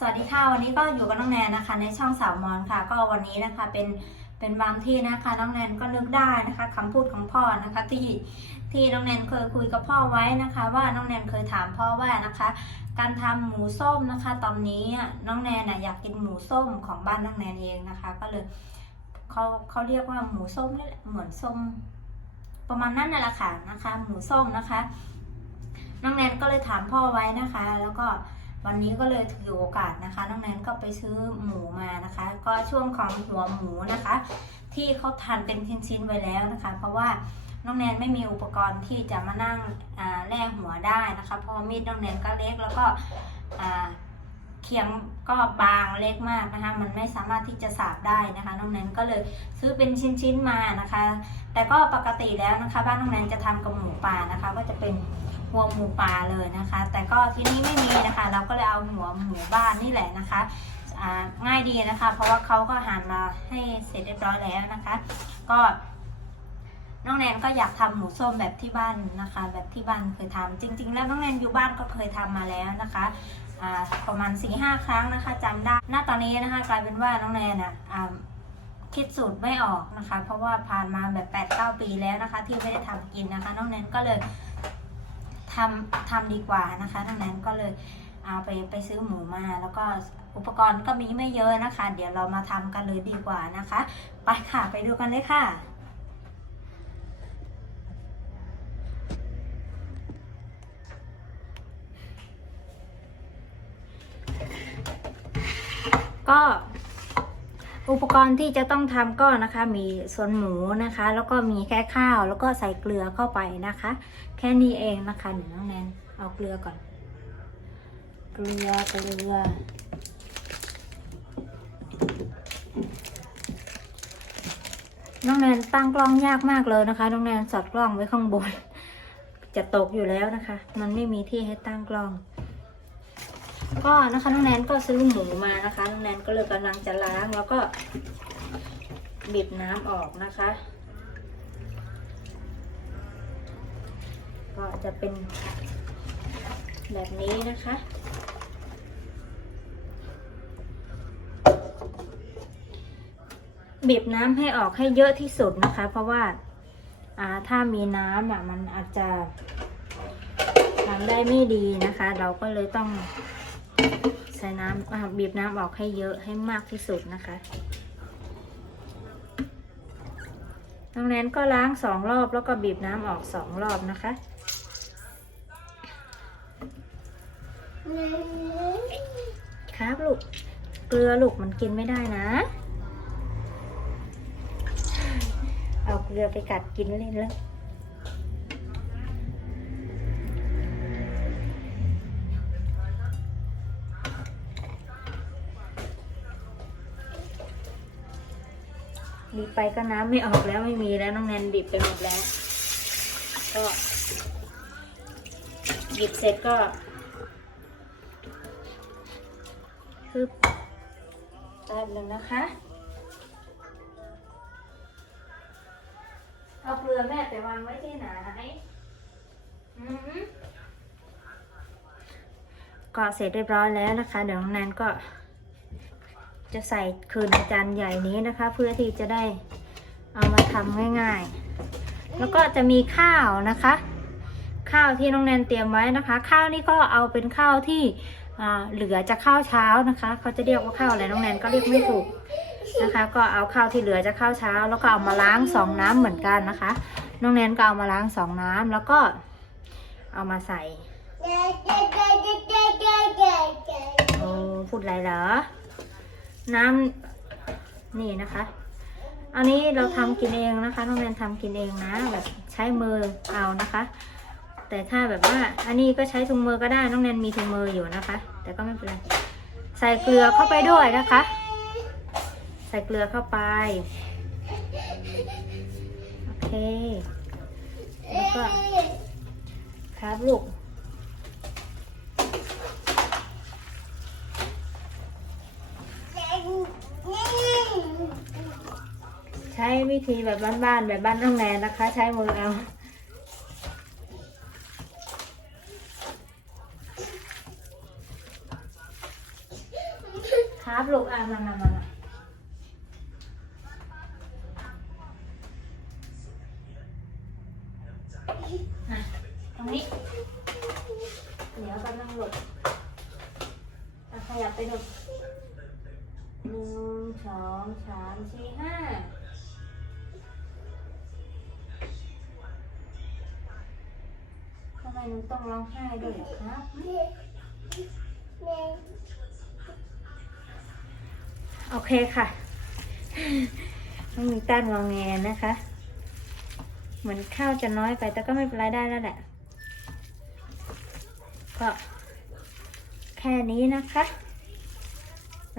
สวัสดีค่ะวันนี้ก็อยู่กับน้องแนนนะคะ ในช่องสาวมอนค่ะ ก็วันนี้นะคะเป็นเป็นบางที่นะคะน้องแนนก็นึกได้นะคะคำพูดของพ่อนะคะที่ที่น้องแนนเคยคุยกับพ่อไว้นะคะ ว่าน้องแนนเคยถามพ่อว่านะคะ การทำหมูส้มนะคะ ตอนนี้อะน้องแนนอยากกินหมูส้มของบ้านน้องแนนเองนะคะ ก็เลยเขาเขาเรียกว่าหมูส้มนี่แหละเหมือนส้มประมาณนั้นนั่นแหละค่ะนะคะ หมูส้มนะคะ น้องแนนก็เลยถามพ่อไว้นะคะ แล้วก็ วันนี้ก็เลยถือโอกาสนะคะน้องแนนก็ไปซื้อหมูมานะคะ ก็ช่วงของหัวหมูนะคะ ที่เขาทานเป็นชิ้นๆไว้แล้วนะคะ เพราะว่าน้องแนนไม่มีอุปกรณ์ที่จะมานั่งแล่หัวได้นะคะ เพราะมีดน้องแนนก็เล็กแล้วก็เคียงก็บางเล็กมากนะคะ มันไม่สามารถที่จะสาบได้นะคะ น้องแนนก็เลยซื้อเป็นชิ้นๆมานะคะ แต่ก็ปกติแล้วนะคะ บ้านน้องแนนจะทำกับหมูป่านะคะ ก็จะเป็น หัวหมูป่าเลยนะคะ แต่ก็ที่นี่ไม่มีนะคะ เราก็เลยเอาหัวหมูบ้านนี่แหละนะคะง่ายดีนะคะ เพราะว่าเขาก็หั่นมาให้เสร็จเรียบร้อยแล้วนะคะ ก็น้องแนนก็อยากทำหมูส้มแบบที่บ้านนะคะ แบบที่บ้านเคยทำจริง ๆ แล้วน้องแนนอยู่บ้านก็เคยทำมาแล้วนะคะประมาณ4ีหครั้งนะคะจำได้ณตอนนี้นะคะกลายเป็นว่าน้องแนนอะคิดสูตรไม่ออกนะคะ เพราะว่าผ่านมาแบบ8ปดเปีแล้วนะคะ ที่ไม่ได้ทำกินนะคะ น้องแนนก็เลย ทำทำดีกว่านะคะน้องแนนก็เลยเอาไปไปซื้อหมูมาแล้วก็อุปกรณ์ก็มีไม่เยอะนะคะ เดี๋ยวเรามาทำกันเลยดีกว่านะคะ ไปค่ะไปดูกันเลยค่ะก็ อุปกรณ์ที่จะต้องทำก็นะคะ มีส่วนหมูนะคะ แล้วก็มีแค่ข้าว แล้วก็ใส่เกลือเข้าไปนะคะ แค่นี้เองนะคะเดี๋ยวน้องแนนเอาเกลือก่อน เกลือเกลือน้องแนนตั้งกล้องยากมากเลยนะคะ น้องแนนสอดกล้องไว้ข้างบน จะตกอยู่แล้วนะคะ มันไม่มีที่ให้ตั้งกล้อง ก็นะคะน้องแนนก็ซื้อหมูมานะคะน้องแนนก็เลยกำลังจะล้างแล้วก็บีบน้ำออกนะคะ ก็จะเป็นแบบนี้นะคะบีบน้ำให้ออกให้เยอะที่สุดนะคะ เพราะว่าอ่าถ้ามีน้ำอะมันอาจจะทำได้ไม่ดีนะคะ เราก็เลยต้อง ใส่น้ำบีบน้ำออกให้เยอะให้มากที่สุดนะคะน้องแนนก็ล้างสองรอบแล้วก็บีบน้ำออกสองรอบนะคะครับลูก เกลือลูกมันกินไม่ได้นะ เอาเกลือไปกัดกินเล่นแล้ว บีบไปก็น้ำไม่ออกแล้วไม่มีแล้วน้องแนนบีบไปหมดแล้ว ก็หยิบเสร็จก็คือแป๊บหนึ่งนะคะ เอาเกลือแม่ไปวางไว้ที่ไหนอือหือก็เสร็จเรียบร้อยแล้วนะคะ เดี๋ยวน้องแนนก็ จะใส่คืนในจานใหญ่นี้นะคะ เพื่อที่จะได้เอามาทำง่ายๆ แล้วก็จะมีข้าวนะคะ ข้าวที่น้องแนนเตรียมไว้นะคะ ข้าวนี่ก็เอาเป็นข้าวที่เหลือจากข้าวเช้านะคะเขาจะเรียกว่าข้าวอะไรน้องแนนก็เรียกไม่ถูกนะคะ ก็เอาข้าวที่เหลือจากข้าวเช้า แล้วก็เอามาล้างสองน้ำเหมือนกันนะคะ น้องแนนก็เอามาล้างสองน้ำแล้วก็เอามาใส่โอ้พูดอะไรเหรอ น้ำนี่นะคะ อันนี้เราทำกินเองนะคะน้องแนนทำกินเองนะแบบใช้มือเอานะคะ แต่ถ้าแบบว่าอันนี้ก็ใช้ถุงมือก็ได้น้องแนนมีถุงมืออยู่นะคะ แต่ก็ไม่เป็นไรใส่เกลือเข้าไปด้วยนะคะ ใส่เกลือเข้าไปโอเคแล้วก็ครับลูก ใช้วิธีแบบบ้านๆแบบบ้านน้องแนนนะคะ ใช้มือเอาครับลูกอะมามามามาอะตรงนี้ เดี๋ยวกำลังหลุดอะขยับไปหลุดหนึ่งสองสามสี่ห้า หนูต้องร้องไห้ด้วยเหรอครับโอเคค่ะต้องมีต้านงองแงนะคะ เหมือนข้าวจะน้อยไปแต่ก็ไม่เป็นไรได้แล้วแหละ ก็แค่นี้นะคะ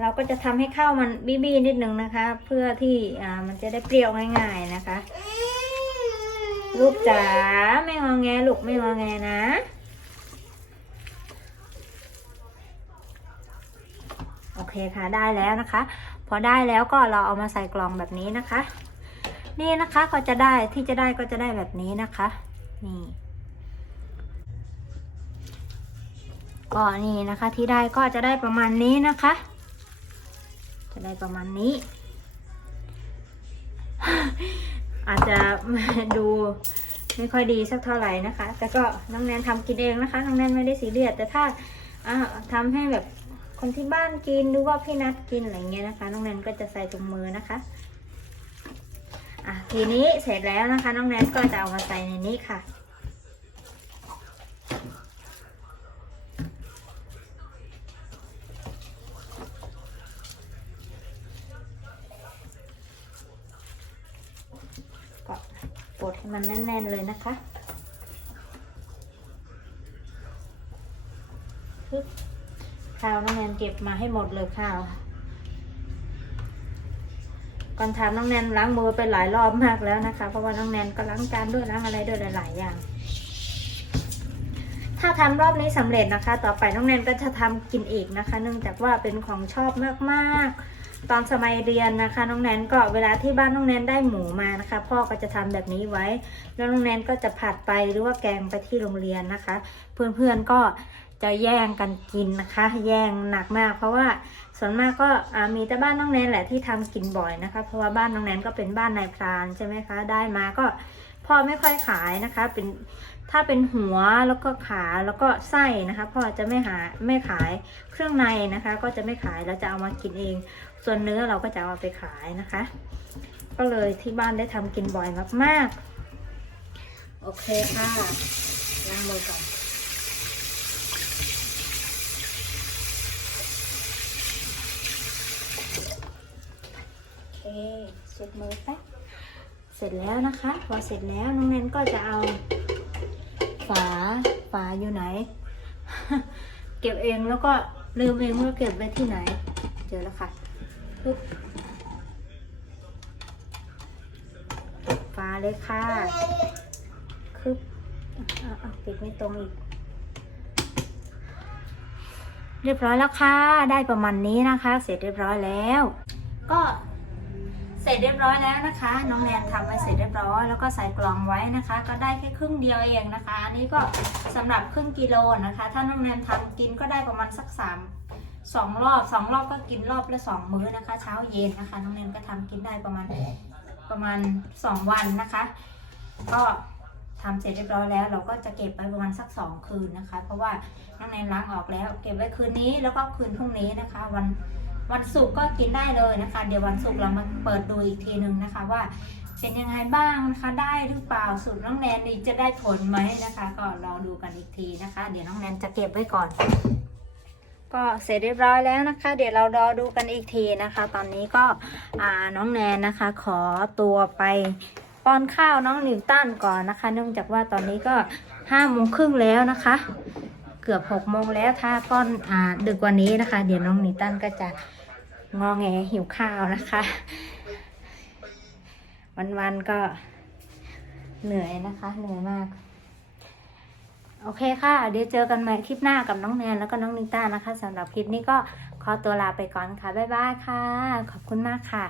เราก็จะทำให้ข้าวมันบี้บี้นิดนึงนะคะ เพื่อที่อ่ามันจะได้เปรี้ยวง่าย ๆนะคะ ลูกจ๋าไม่งอแงลูกไม่งอแงนะโอเคค่ะได้แล้วนะคะ พอได้แล้วก็เราเอามาใส่กล่องแบบนี้นะคะ นี่นะคะก็จะได้ที่จะได้ก็จะได้แบบนี้นะคะนี่ก็นี่นะคะที่ได้ก็จะได้ประมาณนี้นะคะ จะได้ประมาณนี้ อาจจะดูไม่ค่อยดีสักเท่าไหร่นะคะ แต่ก็น้องแนนทำกินเองนะคะ น้องแนนไม่ได้สีเรียสแต่ถ้าอ่าทำให้แบบคนที่บ้านกินหรือว่าพี่นัดกินอะไรเงี้ยนะคะ น้องแนนก็จะใส่ถุงมือนะคะอะทีนี้เสร็จแล้วนะคะ น้องแนนก็จะเอามาใส่ในนี้ค่ะ ก็กดให้ มันแน่น ๆ เลยนะคะปึ๊บข้าวน้องแนนเก็บมาให้หมดเลยข้าว ก่อนทำน้องแนนล้างมือไปหลายรอบมากแล้วนะคะ เพราะว่าน้องแนนก็ล้างจานด้วยล้างอะไรด้วยหลาย ๆ อย่าง ถ้าทำรอบนี้สำเร็จนะคะ ต่อไปน้องแนนก็จะทำกินอีกนะคะ เนื่องจากว่าเป็นของชอบมาก ๆ ตอนสมัยเรียนนะคะน้องแนนก็เวลาที่บ้านน้องแนนได้หมูมานะคะ พ่อก็จะทำแบบนี้ไว้ แล้วน้องแนนก็จะผัดไปหรือว่าแกงไปที่โรงเรียนนะคะ เพื่อนๆก็จะแย่งกันกินนะคะ แย่งหนักมาก เพราะว่าส่วนมากก็มีแต่บ้านน้องแนนแหละที่ทำกินบ่อยนะคะ เพราะว่าบ้านน้องแนนก็เป็นบ้านนายพรานใช่ไหมคะ ได้มาก็พ่อไม่ค่อยขายนะคะ เป็น ถ้าเป็นหัวแล้วก็ขาแล้วก็ไส้นะคะพ่อจะไม่หาไม่ขายเครื่องในนะคะ ก็จะไม่ขายเราจะเอามากินเอง ส่วนเนื้อเราก็จะเอาไปขายนะคะ ก็เลยที่บ้านได้ทำกินบ่อยมากๆ โอเคค่ะล้างมือก่อนโอเคเสร็จมือแป๊บเสร็จแล้วนะคะ พอเสร็จแล้วน้องแนนก็จะเอา ฝา ฝาอยู่ไหน เก็บเองแล้วก็ลืมเองว่าเก็บไว้ที่ไหน เจอแล้วค่ะปึ๊บฝาเลยค่ะคึบอะอะปิดไม่ตรงอีก เรียบร้อยแล้วค่ะ ได้ประมาณนี้นะคะ เสร็จเรียบร้อยแล้ว ก็ ร็จเรียบร้อยแล้วนะคะ น้องแนนทำไว้เสร็จเรียบร้อย แล้วก็ใส่กล่องไว้นะคะ ก็ได้แค่ครึ่งเดียวเองนะคะ อันนี้ก็สำหรับครึ่งกิโลนะคะ ถ้าน้องแนนทำกินก็ได้ประมาณสักสามสองรอบสองรอบก็กินรอบละสองมื้อนะคะ เช้าเย็นนะคะ น้องแนนก็ทำกินได้ประมาณประมาณสองวันนะคะ ก็ทำเสร็จเรียบร้อยแล้ว เราก็จะเก็บไปประมาณสักสองคืนนะคะ เพราะว่าน้องแนนล้างออกแล้ว เก็บไว้คืนนี้แล้วก็คืนพรุ่งนี้นะคะ วัน วันศุกร์ก็กินได้เลยนะคะ เดี๋ยววันศุกร์เรามาเปิดดูอีกทีหนึ่งนะคะว่าเป็นยังไงบ้างนะคะได้หรือเปล่าสูตรน้องแนนนี่จะได้ผลไหมนะคะ ก็รองดูกันอีกทีนะคะ เดี๋ยวน้องแนนจะเก็บไว้ก่อน ก็เสร็จเรียบร้อยแล้วนะคะ เดี๋ยวเรารอดูกันอีกทีนะคะ ตอนนี้ก็น้องแนนนะคะ ขอตัวไปป้อนข้าวน้องนิวตันก่อนนะคะ เนื่องจากว่าตอนนี้ก็ห้าโมงครึ่งแล้วนะคะ เกือบหกโมงแล้วถ้าป้อนอ่าดึกกว่านี้นะคะ เดี๋ยวน้องนิตันก็จะงอแงหิวข้าวนะคะ วันๆก็เหนื่อยนะคะ เหนื่อยมาก โอเคค่ะ เดี๋ยวเจอกันใหม่คลิปหน้ากับน้องแนนแล้วก็น้องนิต้านะคะสำหรับคลิปนี้ก็ขอตัวลาไปก่อนค่ะ บ๊ายบายค่ะ ขอบคุณมากค่ะ